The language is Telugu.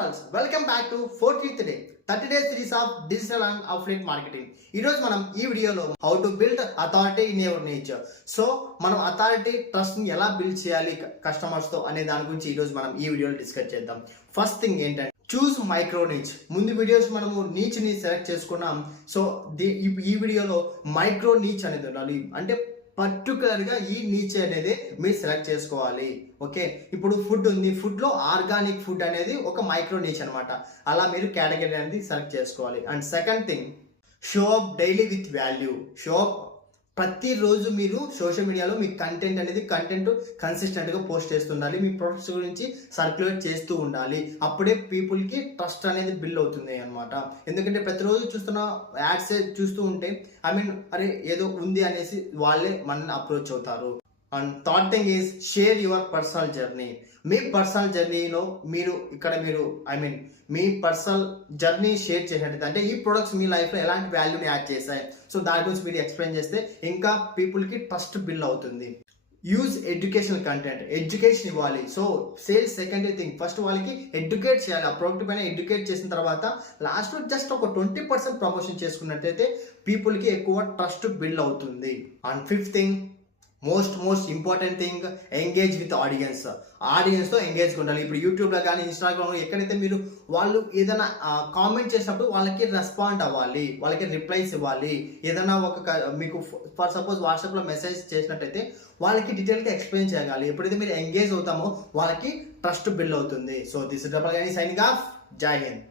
Pearls welcome back to 4th day 30 days series of digital and affiliate marketing. ఈ రోజు మనం ఈ వీడియోలో how to build authority in your niche. So మనం అథారిటీ ట్రస్ట్ ని ఎలా బిల్డ్ చేయాలి కస్టమర్స్ తో అనే దాని గురించి ఈ రోజు మనం ఈ వీడియోలో డిస్కస్ చేద్దాం. ఫస్ట్ థింగ్ ఏంటంటే చూస్ మైక్రో నీచ్. ముందు వీడియోస్ మనము నీచ్ ని సెలెక్ట్ చేసుకున్నాం. సో ఈ వీడియోలో మైక్రో నీచ్ అనేది ఉండాలి. అంటే పర్టికులర్ గా ఈ నీచ్ అనేది మీరు సెలెక్ట్ చేసుకోవాలి. ఓకే, ఇప్పుడు ఫుడ్ ఉంది, ఫుడ్ లో ఆర్గానిక్ ఫుడ్ అనేది ఒక మైక్రో నీచ్ అనమాట. అలా మీరు కేటగిరీ అనేది సెలెక్ట్ చేసుకోవాలి. And second thing, show up daily with value. Show up ప్రతిరోజు మీరు సోషల్ మీడియాలో మీ కంటెంట్ కన్సిస్టెంట్ గా పోస్ట్ చేస్తుండాలి. మీ ప్రొడక్ట్స్ గురించి సర్క్యులేట్ చేస్తూ ఉండాలి. అప్పుడే పీపుల్ కి ట్రస్ట్ అనేది బిల్డ్ అవుతుంది అనమాట. ఎందుకంటే ప్రతిరోజు చూస్తున్న యాడ్స్ చూస్తూ ఉంటే అరే ఏదో ఉంది అనేసి వాళ్ళే మనల్ని అప్రోచ్ అవుతారు. And third thing is share your personal journey. Me personal జర్నీలో మీరు మీ పర్సనల్ జర్నీ షేర్ చేసినట్టు అంటే ఈ ప్రొడక్ట్స్ మీ లైఫ్లో ఎలాంటి వాల్యూని యాడ్ చేశాయి, సో దాని గురించి మీరు ఎక్స్ప్లెయిన్ చేస్తే ఇంకా పీపుల్కి ట్రస్ట్ బిల్డ్ అవుతుంది. Use educational content. ఎడ్యుకేషన్ ఇవ్వాలి. So sales secondary thing. First వాళ్ళకి ఎడ్యుకేట్ చేయాలి. ఆ ప్రోడక్ట్ పైన ఎడ్యుకేట్ చేసిన తర్వాత లాస్ట్ జస్ట్ ఒక 20% ప్రమోషన్ చేసుకున్నట్టయితే పీపుల్కి ఎక్కువ ట్రస్ట్ బిల్డ్ అవుతుంది. And fifth thing, most important thing, engage with audience. ఆడియన్స్తో ఎంగేజ్ ఉండాలి. ఇప్పుడు యూట్యూబ్లో కానీ ఇన్స్టాగ్రామ్లో ఎక్కడైతే మీరు వాళ్ళు ఏదైనా కామెంట్ చేసినప్పుడు వాళ్ళకి రెస్పాండ్ అవ్వాలి, వాళ్ళకి రిప్లైస్ ఇవ్వాలి. ఏదైనా మీకు ఫర్ సపోజ్ వాట్సాప్లో మెసేజ్ చేసినట్టయితే వాళ్ళకి డీటెయిల్గా ఎక్స్ప్లెయిన్ చేయగలి. ఎప్పుడైతే మీరు ఎంగేజ్ అవుతామో వాళ్ళకి ట్రస్ట్ బిల్డ్ అవుతుంది. So this is double signing off. జై హింద్.